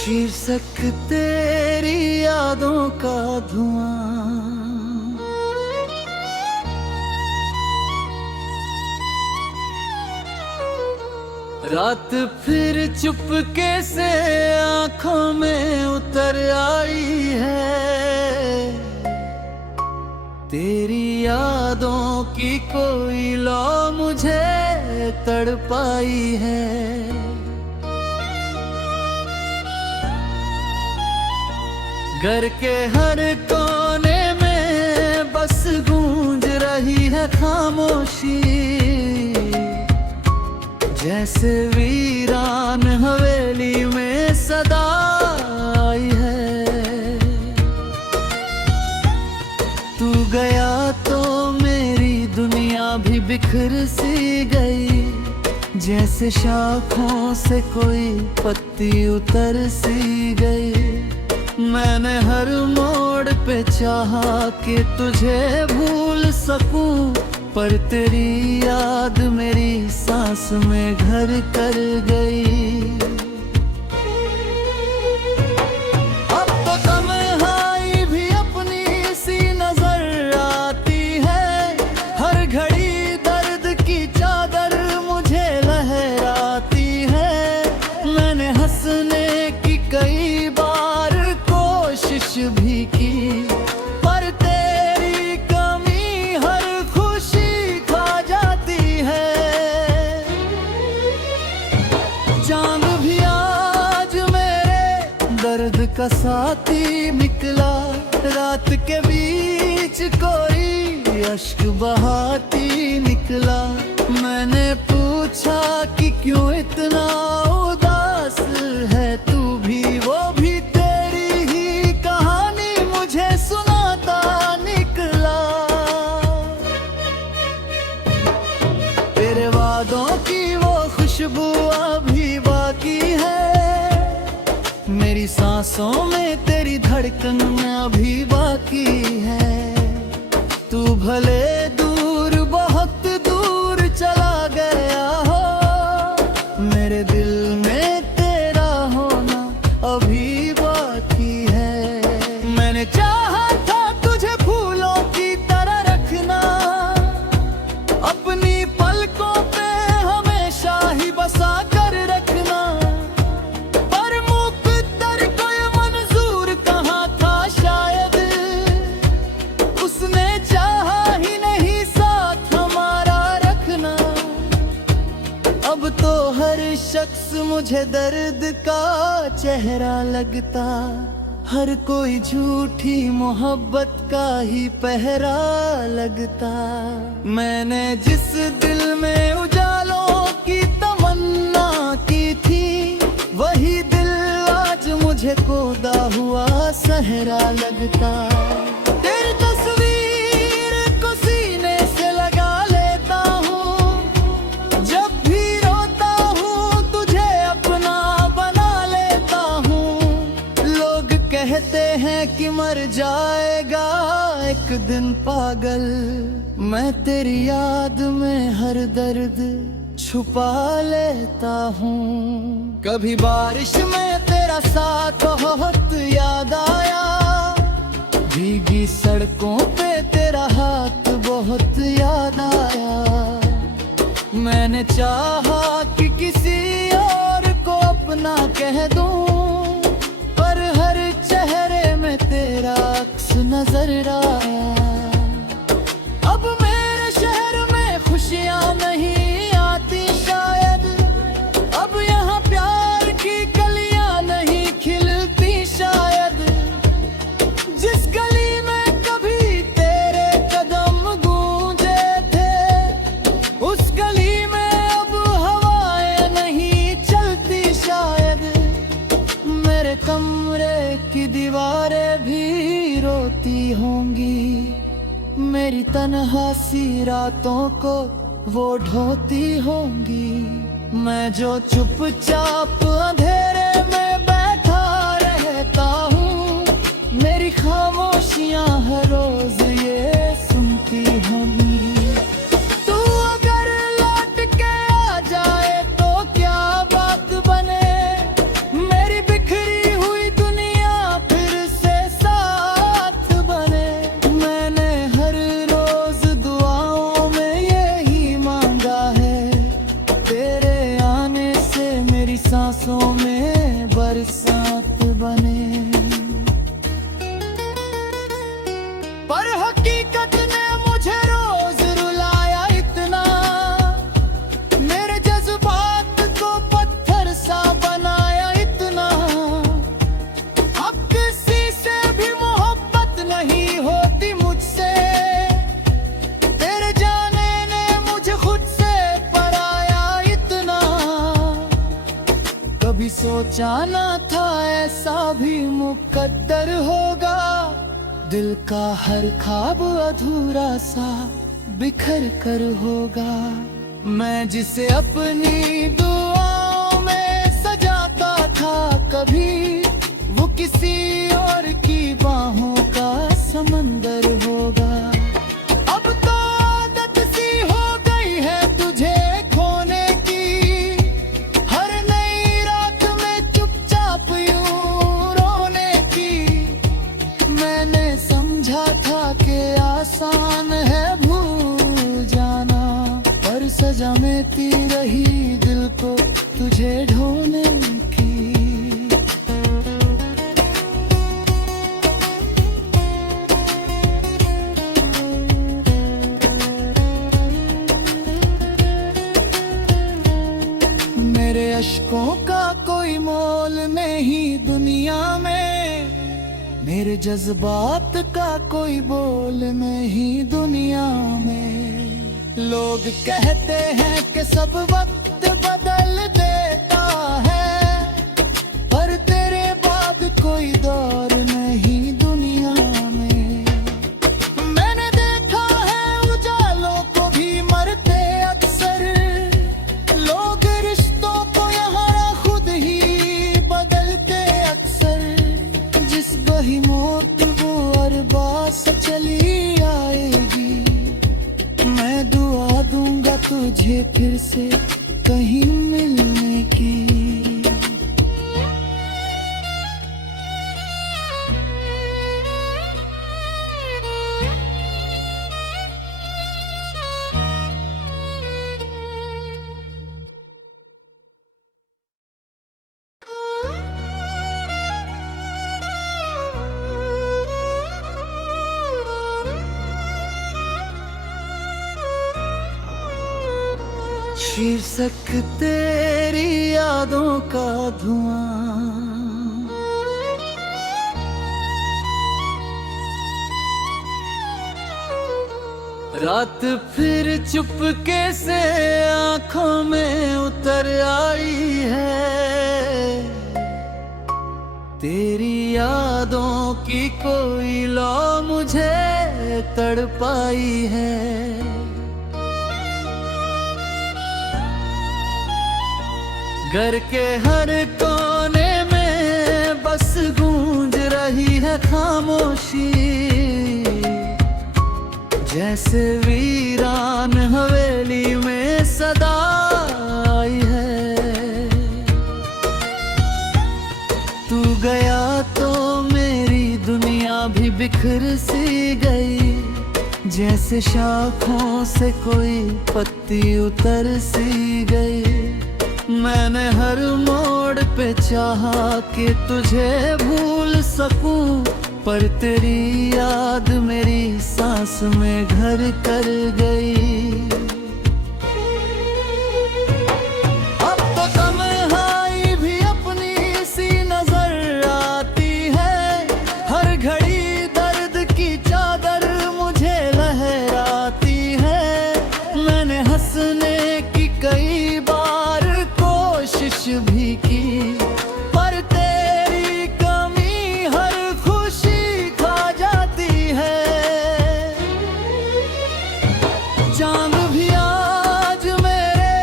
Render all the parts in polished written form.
शीर्षक तेरी यादों का धुआं। रात फिर चुपके से आंखों में उतर आई है। तेरी यादों की कोई लौ मुझे तड़पाई है। घर के हर कोने में बस गूंज रही है खामोशी, जैसे वीरान हवेली में सदा आई है। तू गया तो मेरी दुनिया भी बिखर सी गई, जैसे शाखों से कोई पत्ती उतर सी गई। मैंने हर मोड़ पे चाहा कि तुझे भूल सकूं, पर तेरी याद मेरी सांस में घर कर गई। अब तो तन्हाई भी अपनी सी नजर आती है। हर घड़ी दर्द की चादर मुझे लहराती है। मैंने हंसने की कई बार कोशिश भी की, पर तेरी कमी हर खुशी खा जाती है। चांद भी आज मेरे दर्द का साथी निकला। रात के बीच कोई अश्क बहाती निकला। मैंने पूछा कि क्यों इतना उदास है तू भी, वो भी की वो खुशबू अभी बाकी है। मेरी सांसों में तेरी धड़कन अभी बाकी है। तू भले दूर बहुत दूर चला गया हो, मेरे दिल में तेरा होना अभी बाकी है। मैंने चाहा था तुझे फूलों की तरह रखना, अपनी पलकों पे बसा कर रखना, पर मुक़द्दर को ये मंजूर कहाँ था। शायद उसने चाहा ही नहीं साथ हमारा रखना। अब तो हर शख्स मुझे दर्द का चेहरा लगता, हर कोई झूठी मोहब्बत का ही पहरा लगता। मैंने जिस दिल में उजालों की तमन्ना की थी, वही दिल आज मुझे कोदा हुआ सहरा लगता। तेरी तस्वीर को सीने से लगा लेता हूँ, जब भी रोता हूँ तुझे अपना बना लेता हूँ। लोग कहते हैं कि मर जाएगा एक दिन पागल, मैं तेरी याद में हर दर्द छुपा लेता हूँ। कभी बारिश में तेरा साथ बहुत याद आया, भीगी सड़कों पे तेरा हाथ बहुत याद आया। मैंने चाहा कि किसी और को अपना कह दूं, पर हर चेहरे में तेरा अक्स नजर आया। अब मेरे शहर में खुशियाँ नहीं आती शायद, अब यहाँ प्यार की कलियाँ नहीं खिलती शायद। जिस गली में कभी तेरे कदम गूंजे थे, उस गली में अब हवाएं नहीं चलती शायद। मेरे कमरे की दीवारें भी रोती होंगी, मेरी तन्हा सी रातों को वो ढोती होंगी। मैं जो चुपचाप अंधेरे में बैठा रहता हूँ, मेरी खामोशियाँ हर रोज ये सुनती होंगी। तू अगर लौट के आ जाए तो क्या बात बने, मेरी बिखरी जाना था ऐसा भी मुकद्दर होगा। दिल का हर ख्वाब अधूरा सा बिखर कर होगा। मैं जिसे अपनी दुआओं में सजाता था कभी, वो किसी और की बाहों का समंदर होगा। अब तो आदत सी हो गई है तुझे खोने की, हर नई रात में चुपचाप यूं रोने की। मैंने समझा था कि आसान है भूल जाना, पर सजा मिलती रही दिल को तुझे ढोने की। मेरे अश्कों का कोई मोल नहीं दुनिया में, मेरे जज्बात का कोई बोल नहीं दुनिया में। लोग कहते हैं कि सब वक्त बदल देता है, पर तेरे बाद कोई दौर नहीं दुनिया में। मैंने देखा है उजालों को भी मरते अक्सर, लोग रिश्तों को यहाँ खुद ही बदलते अक्सर। जिस बही मौत वो अरबास चली आएगी, मैं दुआ दूंगा तुझे फिर से कहीं मिलने की। शीर्षक तेरी यादों का धुआं। रात फिर चुपके से आंखों में उतर आई है, तेरी यादों की कोई लौ मुझे तड़पाई है। घर के हर कोने में बस गूंज रही है खामोशी, जैसे वीरान हवेली में सदा आई है। तू गया तो मेरी दुनिया भी बिखर सी गई, जैसे शाखों से कोई पत्ती उतर सी गई। मैंने हर मोड़ पे चाहा कि तुझे भूल सकूं, पर तेरी याद मेरी सांस में घर कर गई। अब तो तन्हाई भी अपनी सी नजर आती है, हर घड़ी दर्द की चादर मुझे लहराती है। मैंने हंसने की कई बार कोशिश भी की, पर तेरी कमी हर खुशी खा जाती है। चांद भी आज मेरे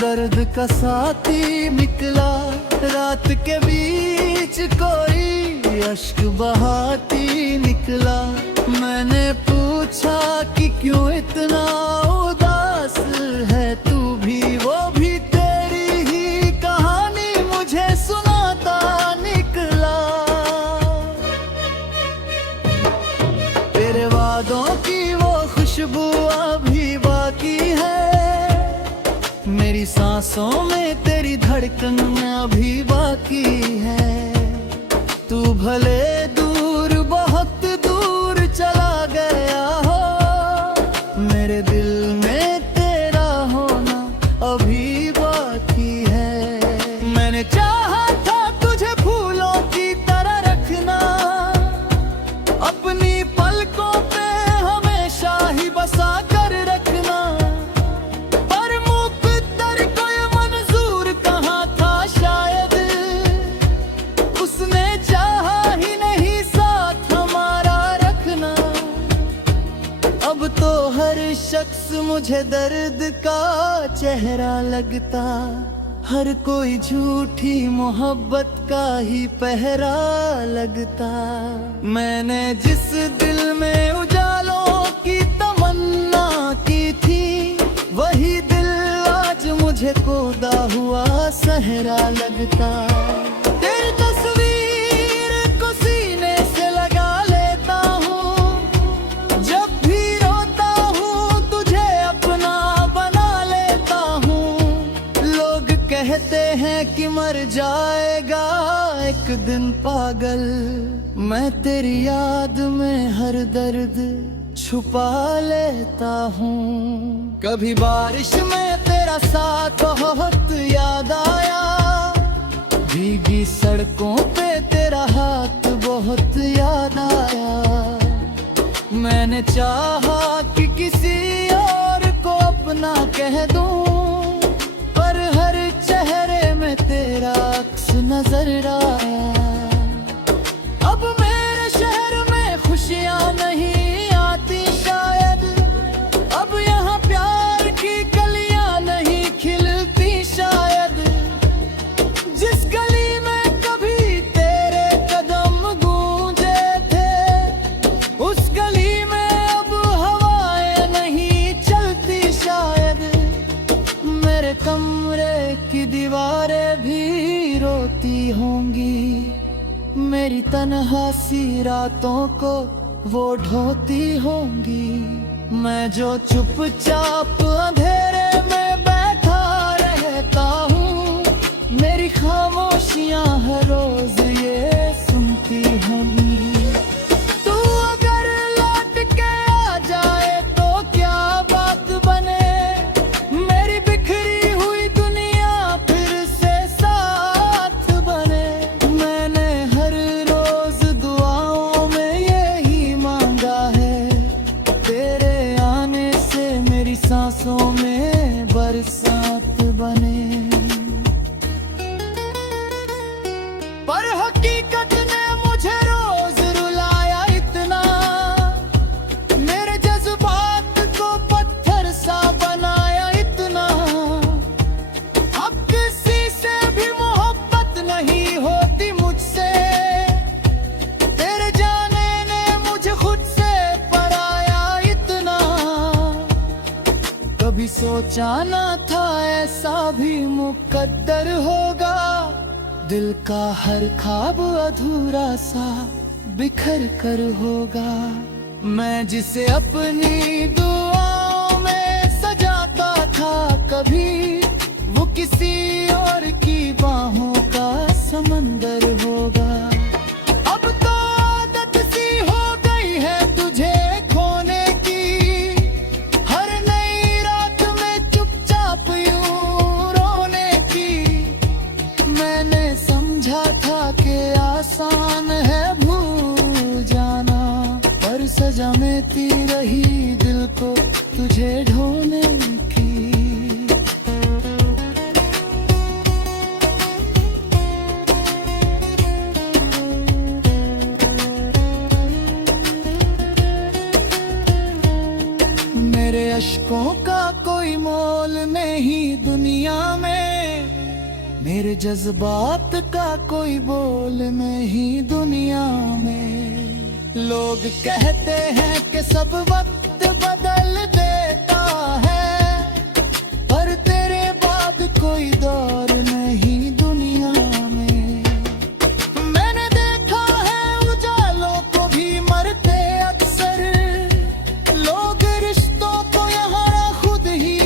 दर्द का साथी निकला, रात के बीच कोई अश्क बहाती निकला। मैंने पूछा कि क्यों इतना उदास है तू भी, वो भी सुनाता निकला। तेरे वादों की वो खुशबू अभी बाकी है, मेरी सांसों में तेरी धड़कन अभी बाकी है। तू भले दूर बहुत दूर चला गया हो, मेरे दिल में तेरा होना अभी बाकी है। मैंने चाहा था तुझे फूलों की तरह रखना, अपनी पलकों पे हमेशा ही बसा कर रखना, पर मुकद्दर को ये मंजूर कहाँ था शायद। तो हर शख्स मुझे दर्द का चेहरा लगता, हर कोई झूठी मोहब्बत का ही पहरा लगता। मैंने जिस दिल में उजालों की तमन्ना की थी, वही दिल आज मुझे कोदा हुआ सहरा लगता। तेरी तस्वीर को सीने से लगा लेता हूँ, जब भी रोता हूँ तुझे अपना बना लेता हूँ। लोग कहते हैं कि मर जाएगा एक दिन पागल, मैं तेरी याद में हर दर्द छुपा लेता हूँ। कभी बारिश में तेरा साथ बहुत याद आया, भीगी सड़कों पे तेरा हाथ बहुत याद आया। मैंने चाहा कि किसी और को अपना कह दूं, पर हर चेहरे में तेरा अक्स नजर आया। अब मेरे शहर में खुशियाँ नहीं आती शायद, अब यहाँ प्यार की कलियाँ नहीं खिलती शायद। जिस गली में कभी तेरे कदम गूंजे थे, उस गली में अब हवाएं नहीं चलती शायद। मेरे कमरे की दीवारें भी रोती होंगी, मेरी तन्हा सी रातों को वो ढोती होंगी। मैं जो चुपचाप अंधेरे में बैठा रहता हूँ, मेरी खामोशियाँ हर रोज ये सुनती होंगी। तू अगर लौट के आ जाए तो क्या बात बने, मेरी बिखरी हुई दुनिया फिर से साथ बने। मैंने हर रोज दुआओं में यही मांगा है, तेरे आने से मेरी सांसों में बरसात बने। पर हकीकत ने मुझे रोज रुलाया इतना, मेरे जज्बात को पत्थर सा बनाया इतना। अब किसी से भी मोहब्बत नहीं होती मुझसे, तेरे जाने ने मुझे खुद से पराया इतना। कभी सोचा ना था ऐसा भी मुकद्दर होगा, दिल का हर ख्वाब अधूरा सा बिखर कर होगा। मैं जिसे अपनी दुआओं में सजाता था कभी, वो किसी और की बाहों का समंदर होगा। अब तो आदत सी हो गई है तुझे खोने की, हर नई रात में चुपचाप यूं रोने की। मैंने समझा था कि आसान है भूल जाना, पर सजा मिलती रही दिल को तुझे ढोने की। मेरे अश्कों का कोई मोल नहीं दुनिया में, मेरे जज्बात का कोई बोल नहीं दुनिया में। लोग कहते हैं कि सब वक्त बदल देता है, पर तेरे बाद कोई दौर नहीं दुनिया में। मैंने देखा है उजालों को भी मरते अक्सर, लोग रिश्तों को यहाँ खुद ही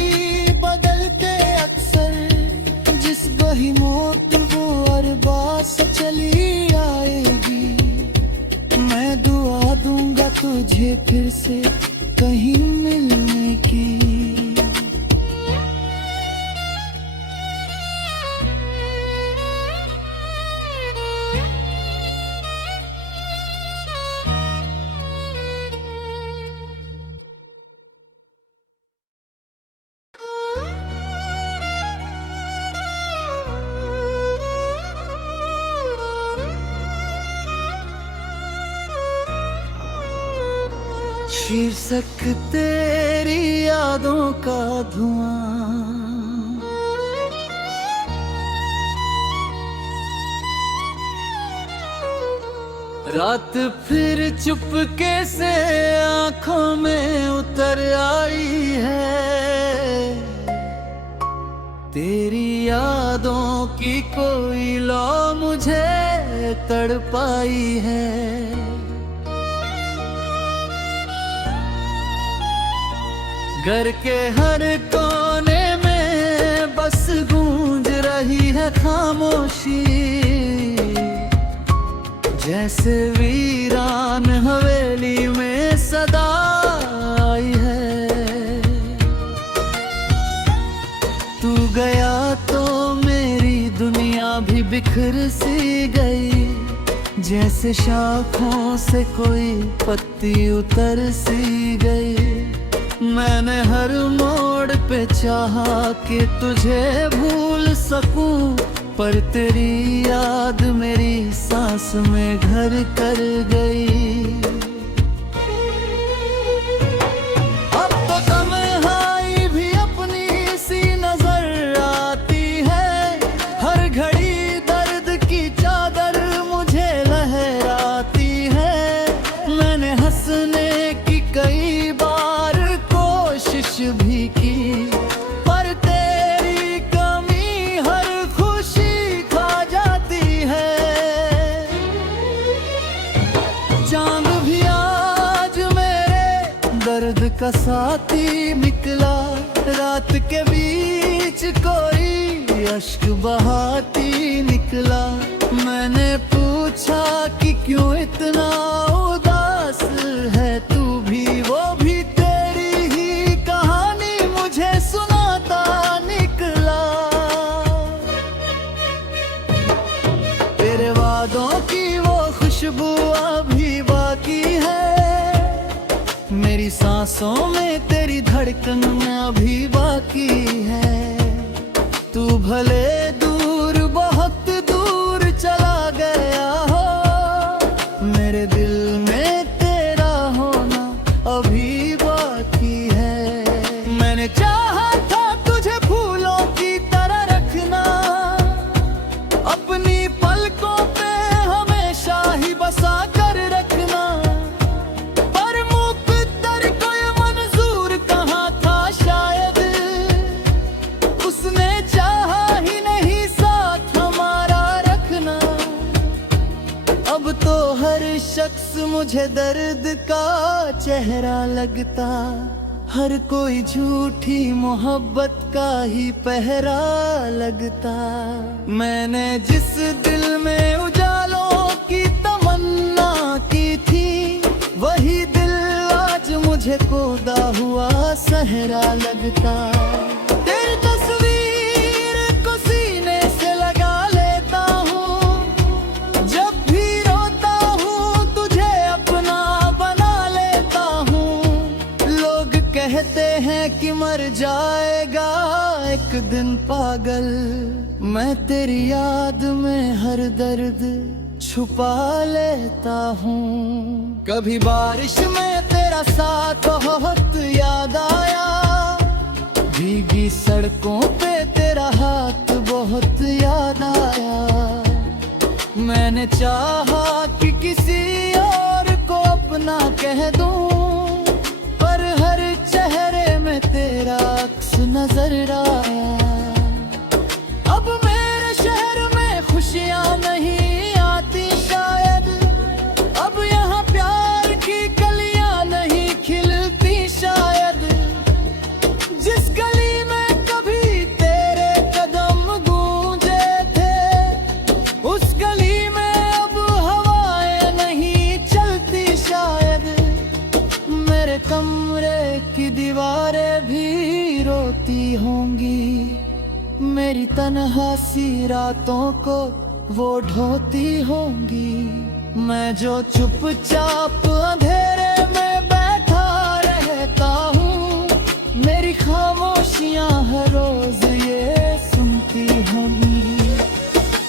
बदलते अक्सर। जिस बही मौत वो अरबास चली आएगी, मैं दुआ दूंगा तुझे फिर से कहीं मिलने की। शीर्षक तेरी यादों का धुआं। रात फिर चुपके से आंखों में उतर आई है, तेरी यादों की कोई लौ मुझे तड़पाई है। घर के हर कोने में बस गूंज रही है खामोशी, जैसे वीरान हवेली में सदा आई है। तू गया तो मेरी दुनिया भी बिखर सी गई, जैसे शाखों से कोई पत्ती उतर सी गई। मैंने हर मोड़ पे चाहा कि तुझे भूल सकूं, पर तेरी याद मेरी सांस में घर कर गई। अब तो तन्हाई भी अपनी सी नजर आती है, हर घड़ी दर्द की चादर मुझे लहराती है। मैंने हंसने की कई बार कोशिश भी की, पर तेरी कमी हर खुशी खा जाती है। चांद भी आज मेरे दर्द का साथी निकला, रात के बीच कोई अश्क बहाती निकला। मैंने पूछा कि क्यों इतना उदास है तू भी, वो भी तेरी ही कहानी मुझे सुनाता निकला। तेरे वादों की वो खुशबू अभी बाकी है, मेरी सांसों में तेरी धड़कन में अभी बाकी है। तू भले दूर बहुत दूर चला गया हो, मेरे दिल में तेरा होना अभी बाकी है। मैंने चाहा था तुझे फूलों की तरह रखना, अपनी पलकों पे हमेशा ही बसा कर रखना, पर मुक़द्दर को ये मंजूर कहाँ था शायद, उसने चाहा ही नहीं साथ हमारा रखना। अब तो हर शख्स मुझे दर्द का चेहरा लगता, हर कोई झूठी मोहब्बत का ही पहरा लगता। मैंने जिस दिल में उजालों की तमन्ना की थी, वही दिल आज मुझे कोदा हुआ सहरा लगता। तेरी तस्वीर को सीने से लगा लेता हूँ, जब भी रोता हूँ तुझे अपना बना लेता हूँ। लोग कहते हैं कि मर जाएगा एक दिन पागल, मैं तेरी याद में हर दर्द छुपा लेता हूँ। कभी बारिश में तेरा साथ बहुत याद आया, भीगी सड़कों पे तेरा हाथ बहुत याद आया। मैंने चाहा कि किसी और को अपना कह दूं, पर हर चेहरे में तेरा अक्स नजर आया। अब मेरे शहर में खुशियाँ नहीं आती शायद, अब यहाँ प्यार की कलियाँ नहीं खिलती शायद। जिस गली में कभी तेरे कदम गूंजे थे, उस गली में अब हवाएं नहीं चलती शायद। मेरे कमरे की दीवारें भी रोती होंगी, मेरी तन्हा सी रातों को वो ढोती होंगी। मैं जो चुपचाप अंधेरे में बैठा रहता हूँ, मेरी खामोशियाँ हर रोज ये सुनती होंगी।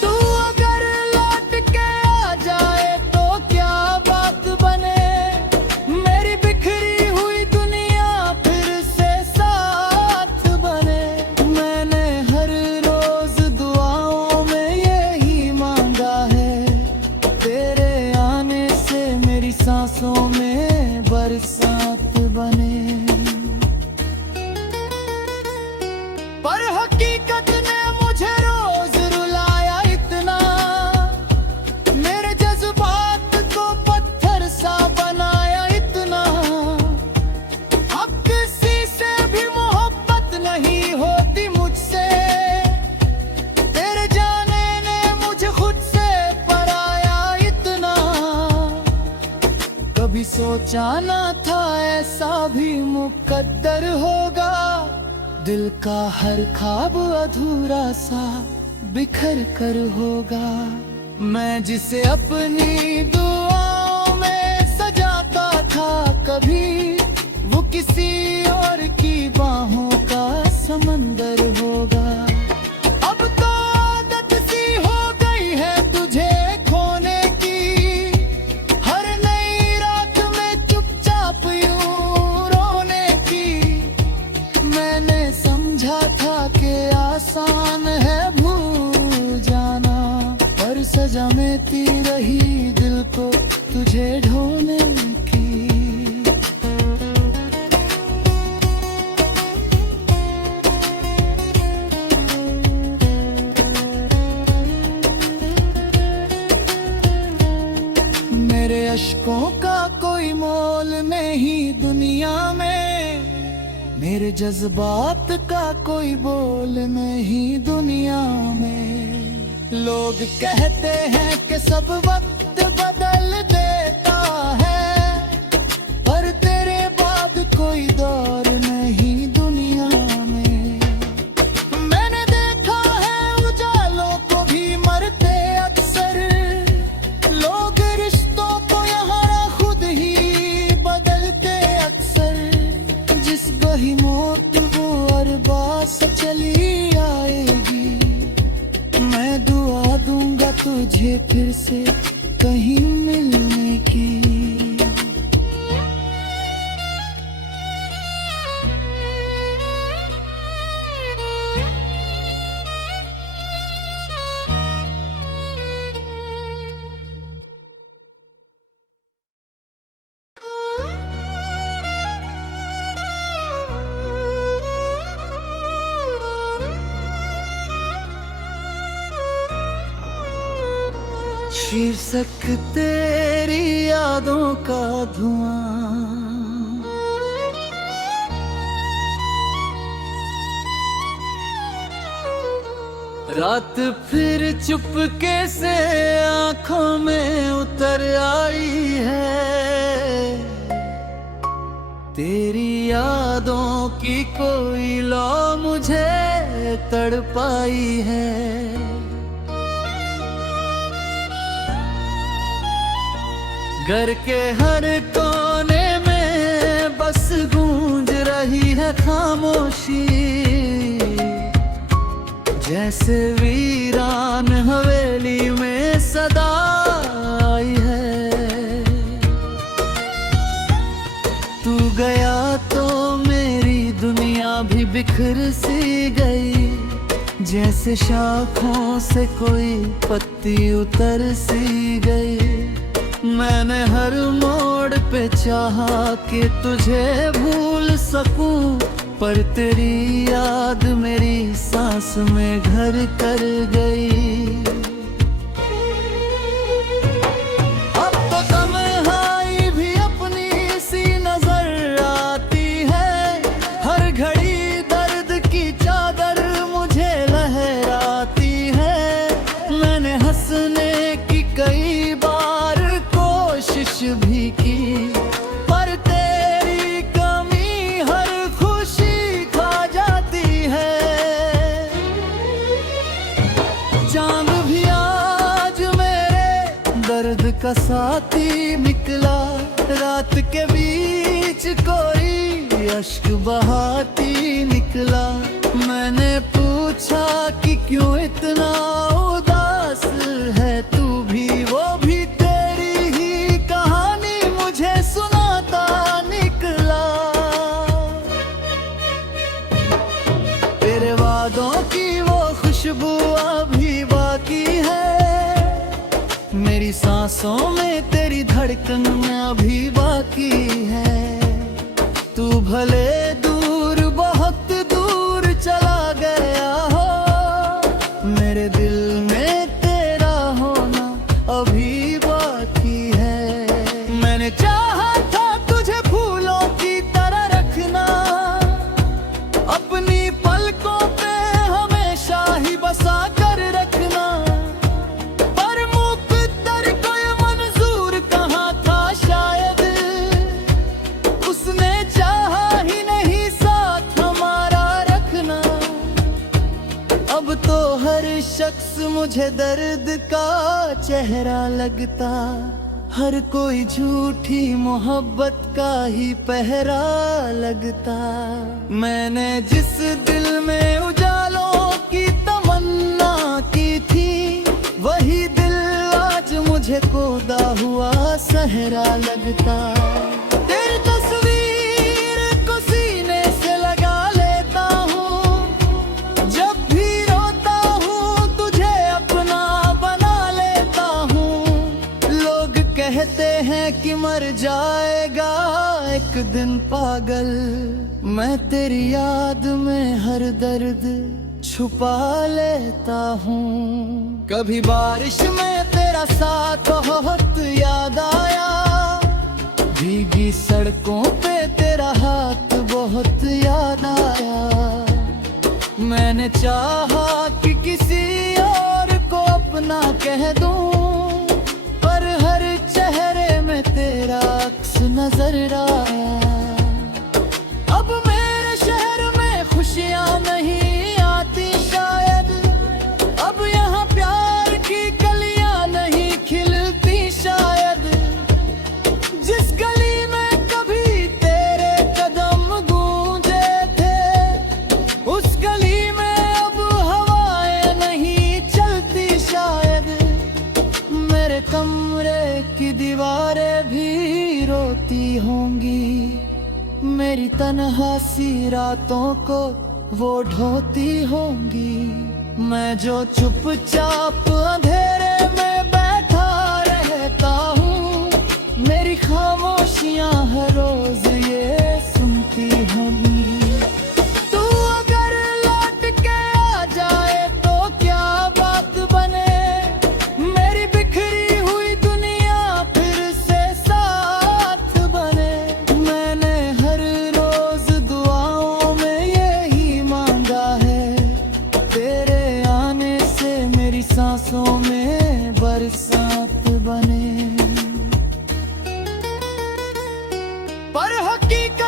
तू अगर लौट के आ जाए तो क्या बात बने, मेरी बिखरी बरसात बने। पर हकीकत ने मुझे रोज रुलाया इतना, मेरे जज्बात को पत्थर सा बनाया इतना। अब किसी से भी मोहब्बत नहीं होती मुझसे, तेरे जाने ने मुझे खुद से पराया इतना। कभी सोचा ना था ऐसा भी मुकद्दर होगा, दिल का हर ख्वाब अधूरा सा बिखर कर होगा। मैं जिसे अपनी दुआओं में सजाता था कभी, वो किसी और की बाहों का समंदर होगा। अब तो आदत सी हो गई है तुझे खोने की, हर नई रात में चुपचाप यूं रोने की। मैंने समझा था कि आसान है भूल जाना, पर सजा मिलती रही दिल को तुझे ढोने की। मेरे अश्कों का कोई मोल नहीं दुनिया में, मेरे जज्बात का कोई बोल नहीं दुनिया में। लोग कहते हैं कि सब वक्त बदल देता है, पर तेरे बाद कोई दौर नहीं दुनिया में। मैंने देखा है उजालों को भी मरते अक्सर, लोग रिश्तों को यहाँ खुद ही बदलते अक्सर। जिस बही मौत वो अरबास चली आएगी, मैं दुआ दूंगा तुझे फिर से कहीं मिलने की। शीर्षक तेरी यादों का धुआं, रात फिर चुपके से आंखों में उतर आई है। तेरी यादों की कोई लौ मुझे तड़पाई है। घर के हर कोने में बस गूंज रही है खामोशी, जैसे वीरान हवेली में सदा आई है। तू गया तो मेरी दुनिया भी बिखर सी गई, जैसे शाखों से कोई पत्ती उतर सी गई। मैंने हर मोड़ पे चाहा कि तुझे भूल सकूं, पर तेरी याद मेरी सांस में घर कर गई। अब तो तन्हाई भी अपनी सी नजर आती है, हर घड़ी दर्द की चादर मुझे लहराती है। मैंने हंसने की कई बार कोशिश भी की, पर तेरी कमी हर खुशी खा जाती है। चांद भी आज मेरे दर्द का साथी निकला, रात के बीच कोई अश्क बहाती निकला। मैंने पूछा कि क्यों इतना उदास है तू भी, वो भी खुशबू अभी बाकी है, मेरी सांसों में तेरी धड़कन अभी बाकी है। भले दूर बहुत दूर चला गया हो, मेरे दिल में तेरा होना अभी बाकी है। मैंने चाहा था तुझे फूलों की तरह रखना, अपनी पलकों पे हमेशा ही बसा कर रखना, पर मुक़द्दर को ये मंजूर कहाँ था, शायद उसने चाहा ही नहीं साथ हमारा रखना। अब तो हर शख्स मुझे दर्द का चेहरा लगता, हर कोई झूठी मोहब्बत का ही पहरा लगता। मैंने जिस दिल में उजालों की तमन्ना की थी, वही दिल आज मुझे कोदा हुआ सहरा लगता। तेरी तस्वीर को सीने से लगा लेता हूँ, जब भी रोता हूँ तुझे अपना बना लेता हूँ। लोग कहते हैं कि मर जाएगा एक दिन पागल, मैं तेरी याद में हर दर्द छुपा लेता हूँ। कभी बारिश में तेरा साथ बहुत याद आया, भीगी सड़कों पे तेरा हाथ बहुत याद आया। मैंने चाहा कि किसी और को अपना कह दूं, पर हर चेहरे में तेरा अक्स नजर आया। अब मेरे शहर में खुशियाँ नहीं आती शायद, अब यहाँ प्यार की कलियाँ नहीं खिलती शायद। जिस गली में कभी तेरे कदम गूंजे थे, उस गली में अब हवाएं नहीं चलती शायद। मेरे कमरे की दीवारें भी रोती होंगी, मेरी तन्हा सी रातों को वो ढोती होंगी। मैं जो चुपचाप अंधेरे में बैठा रहता हूँ, मेरी खामोशियाँ हर रोज ये सुनती होंगी। तू अगर लौट के आ जाए तो क्या बात बने, मेरी बिखरी हुई दुनिया फिर से साथ बने। मैंने हर रोज दुआओं में यही मांगा है, तेरे आने से मेरी सांसों में बरसात बने। पर हकीकत